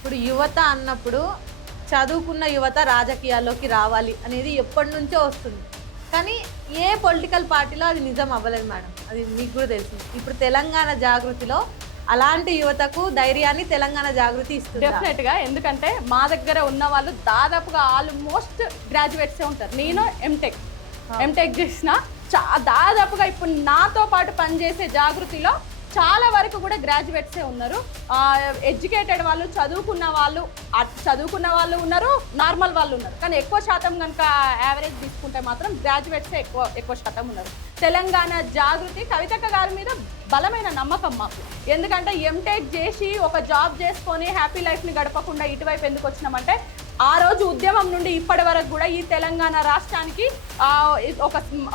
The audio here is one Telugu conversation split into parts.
ఇప్పుడు యువత అన్నప్పుడు చదువుకున్న యువత రాజకీయాల్లోకి రావాలి అనేది ఎప్పటి నుంచో వస్తుంది. కానీ ఏ పొలిటికల్ పార్టీలో అది నిజం అవ్వలేదు మేడం. అది మీకు కూడా తెలిసింది. ఇప్పుడు తెలంగాణ జాగృతిలో అలాంటి యువతకు ధైర్యాన్ని తెలంగాణ జాగృతి ఇస్తుంది. డెఫినెట్గా. ఎందుకంటే మా దగ్గర ఉన్న వాళ్ళు దాదాపుగా ఆల్మోస్ట్ గ్రాడ్యుయేట్సే ఉంటారు. నేను ఎంటెక్ చేసిన దాదాపుగా ఇప్పుడు నాతో పాటు పనిచేసే జాగృతిలో చాలా వరకు కూడా గ్రాడ్యుయేట్సే ఉన్నారు. ఎడ్యుకేటెడ్ వాళ్ళు, చదువుకున్న వాళ్ళు ఉన్నారు, నార్మల్ వాళ్ళు ఉన్నారు. కానీ ఎక్కువ శాతం కనుక యావరేజ్ తీసుకుంటే మాత్రం గ్రాడ్యుయేట్సే ఎక్కువ శాతం ఉన్నారు. తెలంగాణ జాగృతి కవితక్క గారి మీద బలమైన నమ్మకం మాకు. ఎందుకంటే ఎంటెక్ చేసి ఒక జాబ్ చేసుకొని హ్యాపీ లైఫ్ని గడపకుండా ఇటువైపు ఎందుకు వచ్చినామంటే, ఆ రోజు ఉద్యమం నుండి ఇప్పటి వరకు కూడా ఈ తెలంగాణ రాష్ట్రానికి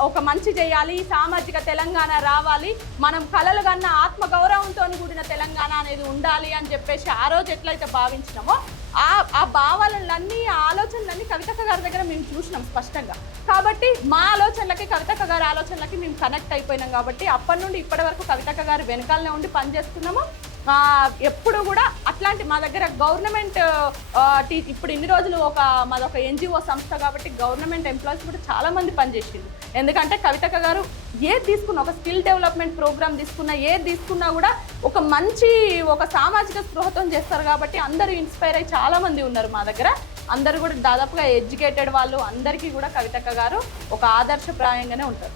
ఒక మంచి చేయాలి, సామాజిక తెలంగాణ రావాలి, మనం కలలు కన్నా ఆత్మగౌరవంతో కూడిన తెలంగాణ అనేది ఉండాలి అని చెప్పేసి ఆ రోజు ఎట్లయితే భావించినామో ఆ భావాలన్నీ, ఆ ఆలోచనలన్నీ కవితక్క గారి దగ్గర మేము చూసినాం స్పష్టంగా. కాబట్టి మా ఆలోచనలకి, కవితక్క గారి ఆలోచనలకి మేము కనెక్ట్ అయిపోయినాం. కాబట్టి అప్పటి నుండి ఇప్పటి వరకు కవితక్క గారి వెనకాలనే ఉండి పనిచేస్తున్నాము. ఎప్పుడు కూడా అట్లాంటి మా దగ్గర గవర్నమెంట్ ఇప్పుడు ఇన్ని రోజులు మాదొక ఎన్జిఓ సంస్థ కాబట్టి గవర్నమెంట్ ఎంప్లాయీస్ కూడా చాలా మంది పనిచేసింది. ఎందుకంటే కవితక్క గారు ఏది తీసుకున్నా, ఒక స్కిల్ డెవలప్మెంట్ ప్రోగ్రామ్ తీసుకున్నా, ఏది తీసుకున్నా కూడా ఒక సామాజిక స్పృహతో చేస్తారు. కాబట్టి అందరూ ఇన్స్పైర్ అయ్యి చాలా మంది ఉన్నారు మా దగ్గర. అందరూ కూడా దాదాపుగా ఎడ్యుకేటెడ్ వాళ్ళు, అందరికీ కూడా కవితక్క గారు ఒక ఆదర్శప్రాయంగానే ఉంటారు.